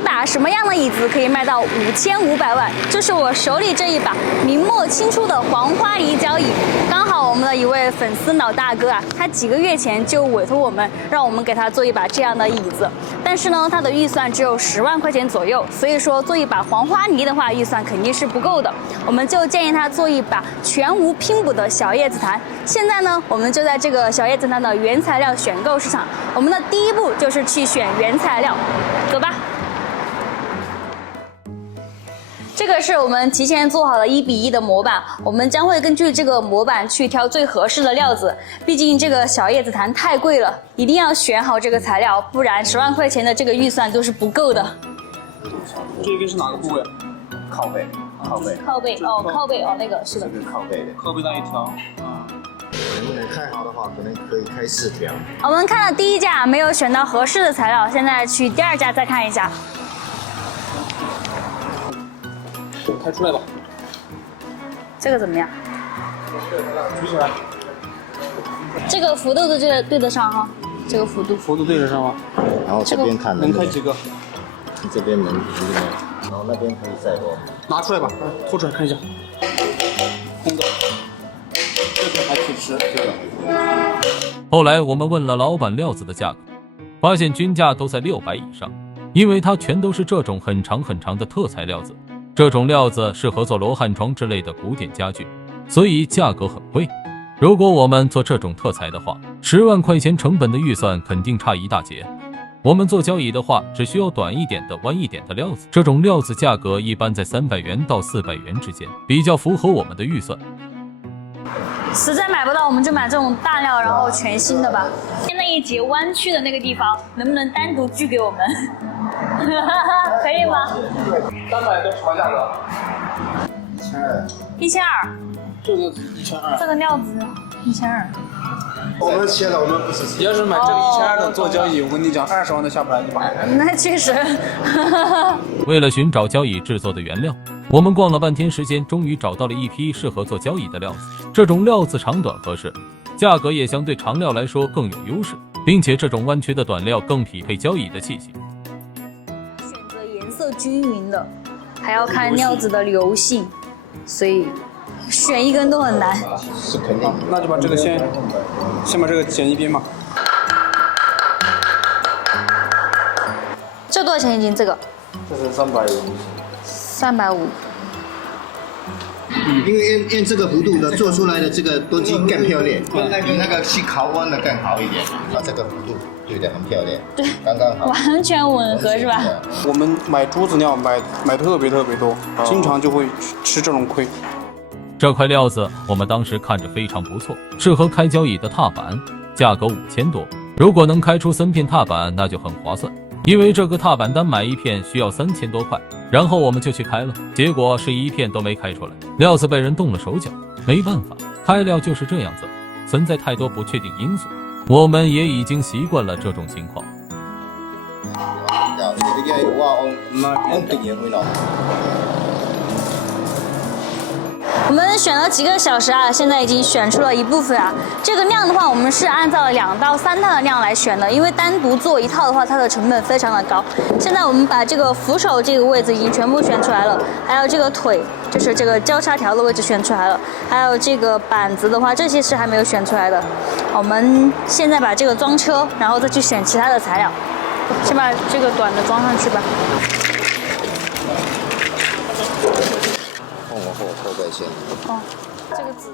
一把什么样的椅子可以卖到5500万？就是我手里这一把明末清初的黄花梨交椅。刚好我们的一位粉丝老大哥啊，他几个月前就委托我们，让我们给他做一把这样的椅子。但是呢，他的预算只有10万块钱左右，所以说做一把黄花梨的话，预算肯定是不够的。我们就建议他做一把全无拼补的小叶子檀。现在呢，我们就在这个小叶子檀的原材料选购市场。我们的第一步就是去选原材料，走吧。这个是我们提前做好的1:1的模板，我们将会根据这个模板去挑最合适的料子。毕竟这个小叶子檀太贵了，一定要选好这个材料，不然10万块钱的这个预算都是不够的。这个是哪个部位？靠背，靠背哦，那个是的。这个靠背的，靠背那一条。能不能开好的话，可能可以开4条。我们看了第一架，没有选到合适的材料，现在去第2架再看一下。开出来吧。这个怎么样？举起来。这个幅度对得上哈，这个幅度。幅度对得上吗？然后这边看能开几个？你这边能然后那边可以再多。拿出来吧，拖出来看一下。空的。这个还挺实。这个。后来我们问了老板料子的价格，发现均价都在600以上，因为它全都是这种很长很长的特材料子。这种料子适合做罗汉床之类的古典家具，所以价格很贵。如果我们做这种特材的话，10万块钱成本的预算肯定差一大截。我们做交椅的话，只需要短一点的、弯一点的料子，这种料子价格一般在300元到400元之间，比较符合我们的预算。实在买不到，我们就买这种大料，然后全新的吧。那一节弯曲的那个地方，能不能单独锯给我们？可以吗？300多什么价格？1200。这个1200。这个料子1200。我们切了，我们不是。你要是买这个1200的做交椅，我跟你讲，20万都下不来，你买。那确实。为了寻找交椅制作的原料，我们逛了半天时间，终于找到了一批适合做交椅的料子。这种料子长短合适，价格也相对长料来说更有优势，并且这种弯曲的短料更匹配交椅的气息。选择颜色均匀的，还要看料子的流性，所以选一根都很难。是肯定。那就把这个先把这个剪一边嘛。这多少钱一斤？这个？这是350。350。因为这个弧度的做出来的这个东西更漂亮，比那个去烤弯的更好一点。啊，这个弧度对的很漂亮，对，刚刚好，完全吻合是吧？我们买珠子料买特别多，经常就会吃这种亏。这块料子我们当时看着非常不错，适合开交椅的踏板，价格5000多。如果能开出3片踏板，那就很划算。因为这个踏板单买1片需要3000多块，然后我们就去开了，结果是1片都没开出来，料子被人动了手脚。没办法，开料就是这样子，存在太多不确定因素，我们也已经习惯了这种情况。我们选了几个小时啊，现在已经选出了一部分啊。这个量的话，我们是按照2到3套的量来选的，因为单独做1套的话，它的成本非常的高。现在我们把这个扶手这个位置已经全部选出来了，还有这个腿，就是这个交叉条的位置选出来了，还有这个板子的话，这些是还没有选出来的。我们现在把这个装车，然后再去选其他的材料。先把这个短的装上去吧。后背先。哦，这个纸。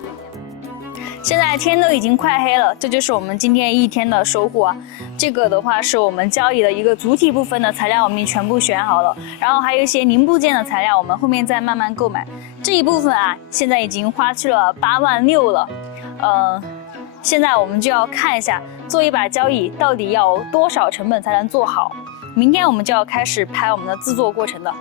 现在天都已经快黑了，这就是我们今天一天的收获啊。这个的话是我们交椅的一个主体部分的材料，我们全部选好了，然后还有一些零部件的材料，我们后面再慢慢购买。这一部分啊，现在已经花去了8万6了。现在我们就要看一下做一把交椅到底要多少成本才能做好。明天我们就要开始拍我们的制作过程的。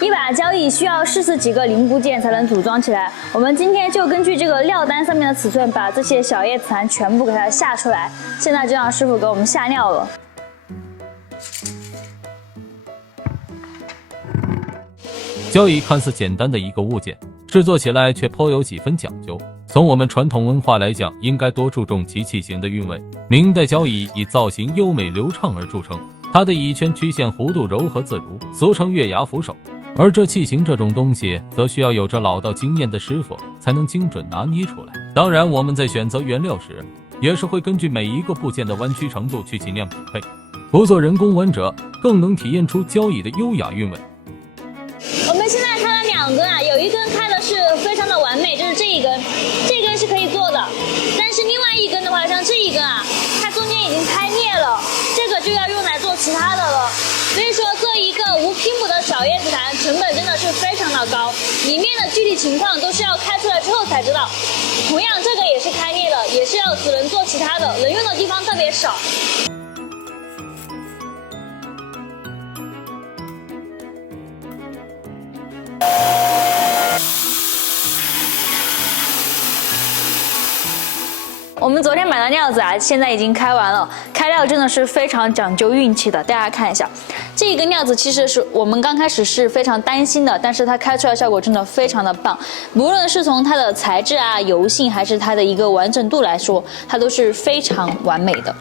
一把交椅需要40几个零部件才能组装起来。我们今天就根据这个料单上面的尺寸，把这些小叶子檀全部给它下出来。现在就让师傅给我们下料了。交椅看似简单的一个物件，制作起来却颇有几分讲究。从我们传统文化来讲，应该多注重其器型的韵味。明代交椅以造型优美流畅而著称，它的乙醛曲线弧度柔和自如，俗称月牙扶手。而这器型这种东西，则需要有着老道经验的师傅才能精准拿捏出来。当然，我们在选择原料时，也是会根据每一个部件的弯曲程度去尽量匹配。不做人工弯折，更能体验出交椅的优雅韵味。我们现在开了2根啊，有一根开的是非常的完美，就是这一根，这根是可以做的。但是另外一根的话，像这一根啊，它中间已经开裂了，这个就要用来做其他的了。所以说，做一个无拼补的小叶紫檀，成本真的是非常的高，里面的具体情况都是要开出来之后才知道。同样，这个也是开裂的，也是要只能做其他的，能用的地方特别少。我们昨天买的料子啊，现在已经开完了。开料真的是非常讲究运气的，大家看一下，这一根料子其实是我们刚开始是非常担心的，但是它开出来效果真的非常的棒，无论是从它的材质啊、油性，还是它的一个完整度来说，它都是非常完美的。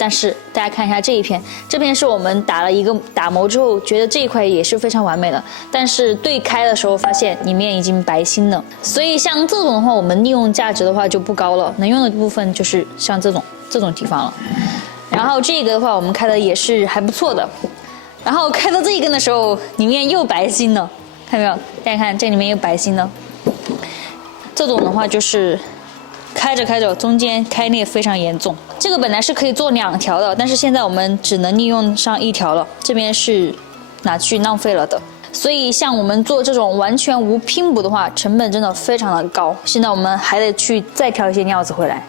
但是大家看一下这一片，这片是我们打了一个打磨之后，觉得这一块也是非常完美的，但是对开的时候发现里面已经白芯了，所以像这种的话，我们利用价值的话就不高了，能用的部分就是像这种地方了。然后这个的话，我们开的也是还不错的，然后开到这一根的时候，里面又白芯了，看到没有？大家看这里面又白芯了，这种的话就是开着开着中间开裂非常严重。这个本来是可以做2条的，但是现在我们只能利用上1条了，这边是拿去浪费了的。所以像我们做这种完全无拼补的话，成本真的非常的高。现在我们还得去再挑一些料子回来。